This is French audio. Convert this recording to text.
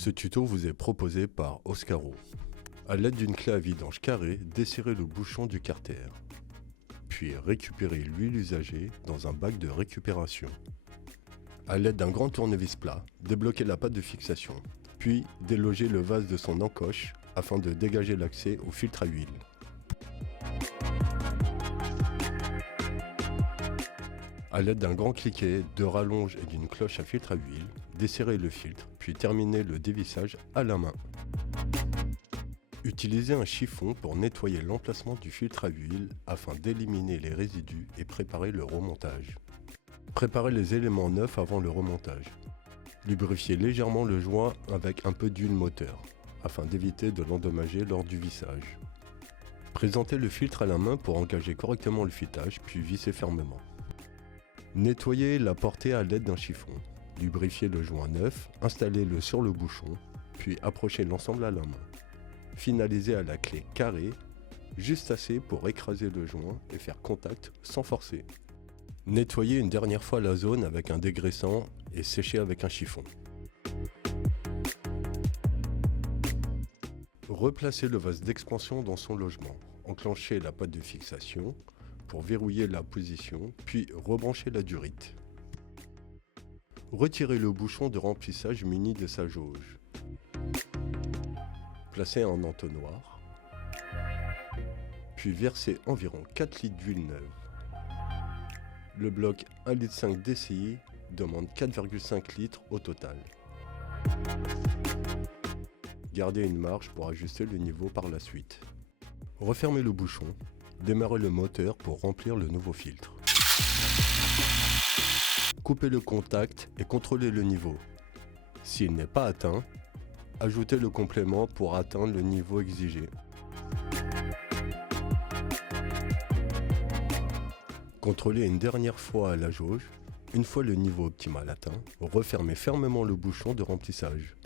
Ce tuto vous est proposé par Oscaro. A l'aide d'une clé à vidange carrée, desserrez le bouchon du carter. Puis récupérez l'huile usagée dans un bac de récupération. A l'aide d'un grand tournevis plat, débloquez la pâte de fixation. Puis délogez le vase de son encoche afin de dégager l'accès au filtre à huile. A l'aide d'un grand cliquet, de rallonge et d'une cloche à filtre à huile, desserrez le filtre, puis terminez le dévissage à la main. Utilisez un chiffon pour nettoyer l'emplacement du filtre à huile afin d'éliminer les résidus et préparer le remontage. Préparez les éléments neufs avant le remontage. Lubrifiez légèrement le joint avec un peu d'huile moteur afin d'éviter de l'endommager lors du vissage. Présentez le filtre à la main pour engager correctement le filetage puis vissez fermement. Nettoyez la portée à l'aide d'un chiffon. Lubrifiez le joint neuf, installez-le sur le bouchon, puis approchez l'ensemble à la main. Finalisez à la clé carrée, juste assez pour écraser le joint et faire contact sans forcer. Nettoyez une dernière fois la zone avec un dégraissant et séchez avec un chiffon. Replacez le vase d'expansion dans son logement. Enclenchez la pâte de fixation pour verrouiller la position, puis rebranchez la durite. Retirez le bouchon de remplissage muni de sa jauge. Placez un entonnoir, puis versez environ 4 litres d'huile neuve. Le bloc 1,5 litre DCI demande 4,5 litres au total. Gardez une marge pour ajuster le niveau par la suite. Refermez le bouchon, démarrez le moteur pour remplir le nouveau filtre. Coupez le contact et contrôlez le niveau. S'il n'est pas atteint, ajoutez le complément pour atteindre le niveau exigé. Contrôlez une dernière fois à la jauge. Une fois le niveau optimal atteint, refermez fermement le bouchon de remplissage.